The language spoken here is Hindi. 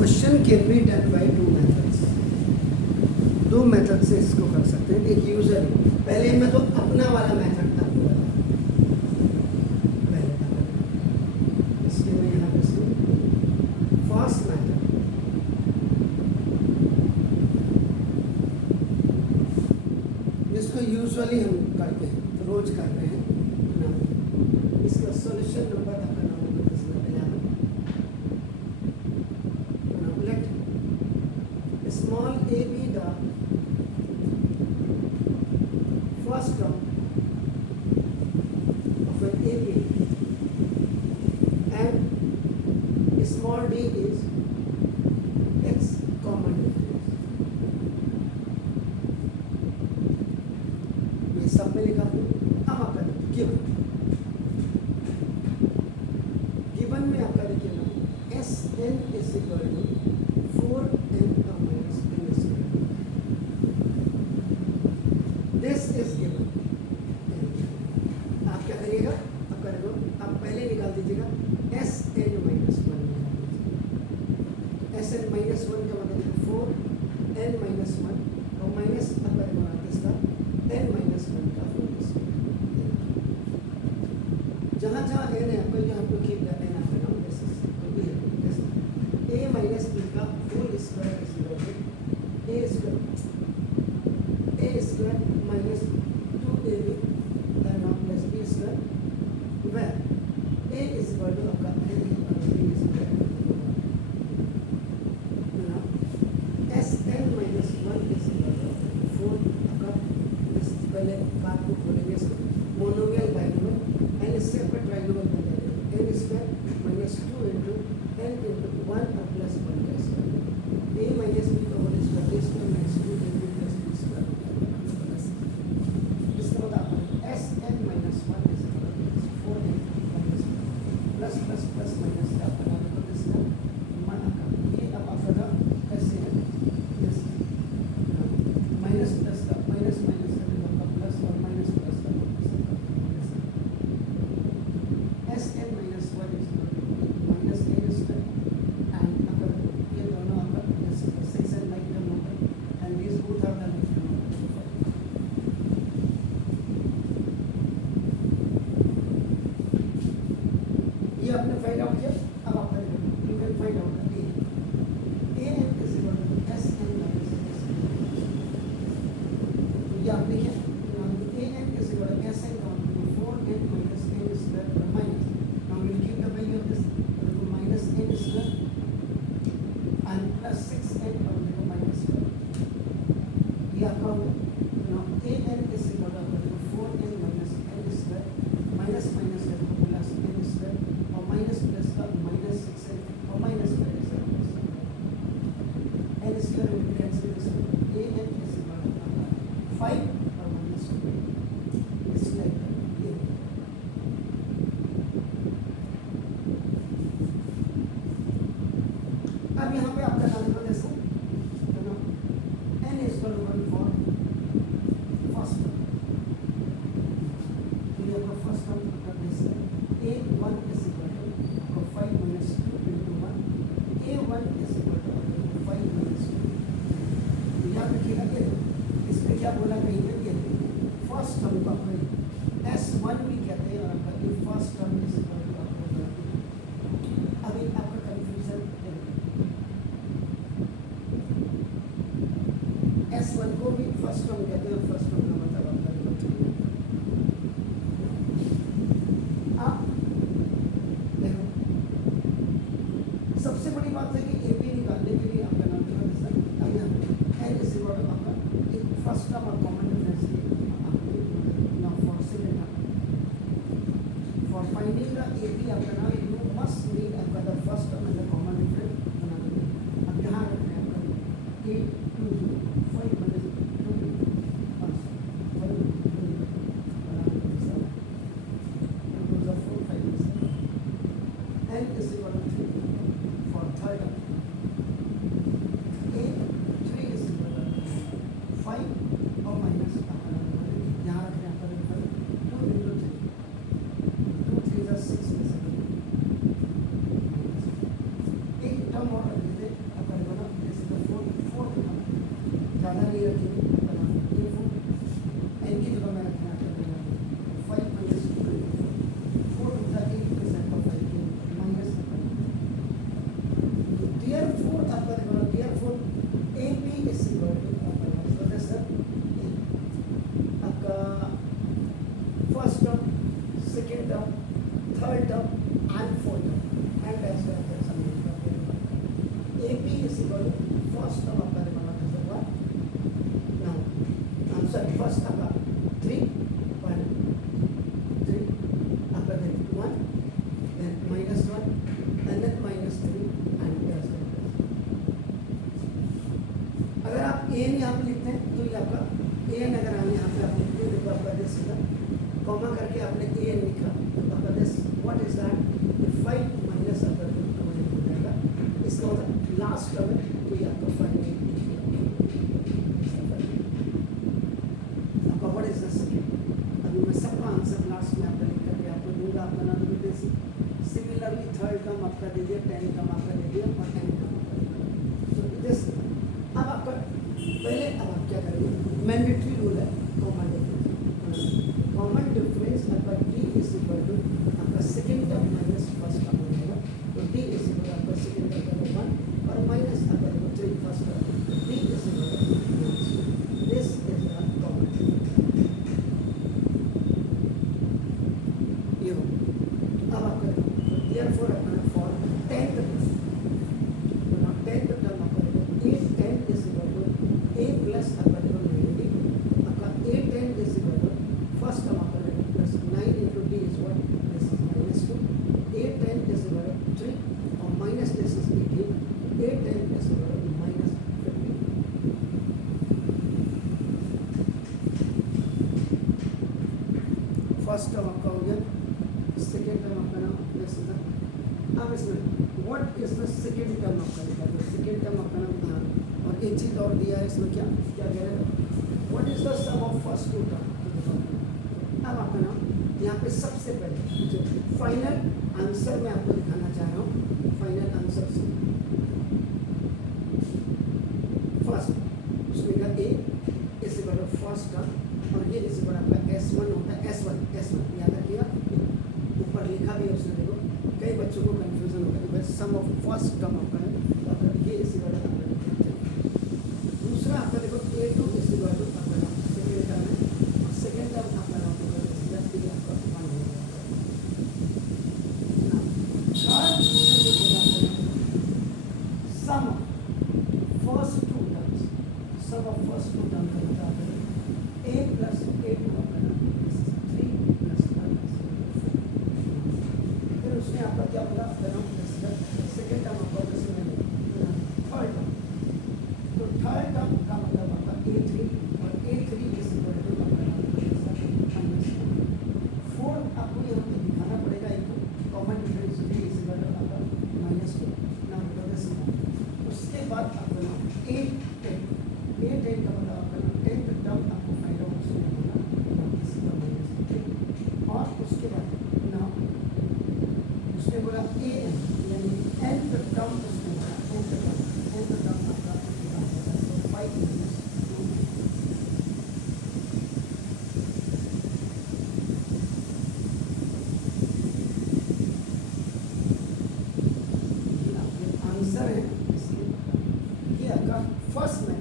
Question can be done by two methods, दो मेथड से इसको कर सकते हैं। एक यूजर, पहले मैं तो अपना वाला मेथड था पहले था, इसलिए मैं यहाँ पे फर्स्ट मेथड, जिसको यूजुअली हम करते हैं, रोज करते हैं ना। इसका सॉल्यूशन नंबर आपका नाम होगा 11। Let small a be the first term of an AP and small d is its common difference। ये सब में लिखा हूँ। अब आपका गिवन में आपका देखिए ना, S N is equal to 4n minus n square. This is given. आप क्या करिएगा, आप करेगा, आप पहले निकाल दीजिएगा S N minus one, S N minus one का मतलब 4n माइनस वन और माइनस आप करेगा इसका n माइनस वन का होल स्क्वायर। जहाँ जहाँ n है आपको यहाँ पे कीप दैट n आपका नाम this is a minus b का whole square is equal to a square minus 2ab that now plus b square, where a is equal to आपका n और b स्क्वायर ना sn minus 1 is equal to 4 आपका इस पहले बात को बोलेंगे इसको मोनोमियल बाइनोमियल n स्क्वायर पर ट्राइनोमियल बन जाएगा n square minus 2 into n into 1 और प्लस 1 का स्क्वायर a माइनस b का whole square a square minus 2 into plus b square. इसका मतलब sn minus 1 is equal to 4n minus plus plus plus minus का आपका नाम होगा इसका मान का ये अब आपका ऐसे है माइनस प्लस का माइनस माइनस का आपका प्लस और माइनस प्लस का sn minus 1 is equal to minus n square and अगर ये दोनों आपका 6 and 9 टर्म होगा and these both are the next term। ये आपने फाइंड आउट किया। अब आप you can find out a n is equal to sn minus s। ये आप लिखिए a n is equal to sn का मतलब 4n minus n square minus, now we will keep the value of this minus n square and plus 6n और देखो माइनस 1। ये आपका now an is equal to 4n minus n square minus minus है प्लस n स्क्वायर और माइनस प्लस का माइनस 6n और माइनस माइनस है n square will cancel this an is equal to 5 और माइनस 1 इट्स लाइक ये। अब यहाँ पे आपका नाम होगा जैसे n is equal to 1 for first term, तो ये आपका फर्स्ट टर्म का दिस है a1 is equal to 5 minus 2 into 1 a1 is equal to 5 minus 2। याद रखिएगा ये इसमें क्या बोला कहीं पे ये फर्स्ट टर्म का s1 भी कहते हैं और आपका ये first term is equal to आपका अभी आपका कंफ्यूजन s1 को भी फर्स्ट टर्म कहते हैं और फर्स्ट टर्म का मतलब आपका आप देखो सबसे बड़ी बात है कि AP निकालने के लिए आपका नाम क्या है सर, आइए n इज इक्वल टू आपका एक फर्स्ट टर्म और common difference now for second term for finding the AP आपका नाम यू मस्ट नीड आपका the first term and the common difference बना देंगे। अब यहाँ रखते हैं आपका 8 2 5 minus 2 n is equal to 3 for third term, a 3 is equal to 5 और माइनस यहाँ रखने आपका 2 into 3 2 3 is 6 में से एक टर्म और रख देते ज़्यादा नहीं रखेंगे, एन की जगह में रखना है 5 minus 4 to the 8% of 5 minus therefore आपका देखो therefore AP is equal to what is that आपका first term, second term, third term and fourth term and as well as AP is equal to first term आपका देखो what now I'm sorry first आपका 3 1 3 आपका then 1 then minus 1 and then minus 3 and plus अगर आप an यहाँ पे लिखते हैं तो ये आपका an अगर हम यहाँ पे आप लिखते हैं देखो आपका दिस होगा कॉमा करके आपने an लिखा तो आपका this what is that 5 minus आपका 2 हो जाएगा इसका मतलब लास्ट टर्म है तो ये आपका 5 आपका व्हाट इज द सेकंड अभी मैं सबका आंसर लास्ट में आपका लिख करके आपको दूंगा आपका नाम भी दे सिमिलरली थर्ड टर्म आपका दे दिया 10 टर्म आपका दे दिया और 10 टर्म तो दिस अब आपका पहले अब आप क्या करेंगे मैंडेटरी रूल है कॉमन डिफरेंस आपका डी इज इक्वल टू आपका second term minus first term हो जाएगा तो डी इज इक्वल टू आपका सेकंड टर्म का 1 और माइनस आपका देखो 3 first term D is equal to this is the common ये हो अब आपका देयरफॉर अपना फॉर 10th टर्म तो नाउ 10th टर्म आपका देखो a 10 is equal to a plus आपका देखो 90 आपका a 10 is equal to first term आपका देखो plus 9 into d is what this is minus 2 a 10 is equal to 3 और minus this is 18 a 10 is equal to minus 15 first term आपका हो गया सेकेंड टर्म आपका नाम दिस इज अब इसमें what is the second term आपका लिखा है सेकेंड टर्म आपका नाम ध्यान और एक चीज और दिया है इसमें क्या क्या कह रहे हैं what is the sum of first two term अब आपका नाम यहाँ पे सबसे पहले जो फाइनल आंसर मैं आपको दिखाना चाह रहा हूँ फाइनल आंसर से फर्स्ट उसमें का ए इस बड़ा फर्स्ट टर्म और ये इस बड़ा आपका S1 होता है S1 याद रखिएगा ऊपर लिखा भी है उसने देखो कई बच्चों को कंफ्यूजन होता है कि भाई सम ऑफ फर्स्ट टर्म आपका है तो आपका ये इस बड़ा आपका दूसरा आपका देखो A2 इस बड़ा आपका सेकेंड टर्म है और सेकेंड टर्म आपका नाम होगा आपका 1 हो जाएगा third first two terms sum of first two term का मतलब है a plus a2 आपका नाम दिस इज 3 plus 1 फिर उसने आपका क्या बोला सेकेंड टर्म आपका उसमें थर्ड टर्म तो थर्ड टर्म का मतलब आपका a3 और a3 इज इक्वल टू आपका फोर्थ आपको यहाँ पे दिखाना पड़ेगा एक common difference b is equal to आपका -2 नाउ दिस उसके बाद आपका नाम a10 का मतलब आपका 10th टर्म आपको फाइंड आउट उसमें होगा और उसके बाद ना उसने बोला a यानी nth टर्म उसने बोला nth टर्म आपका 5 minus 2 आंसर है इसके ये आपका फर्स्ट में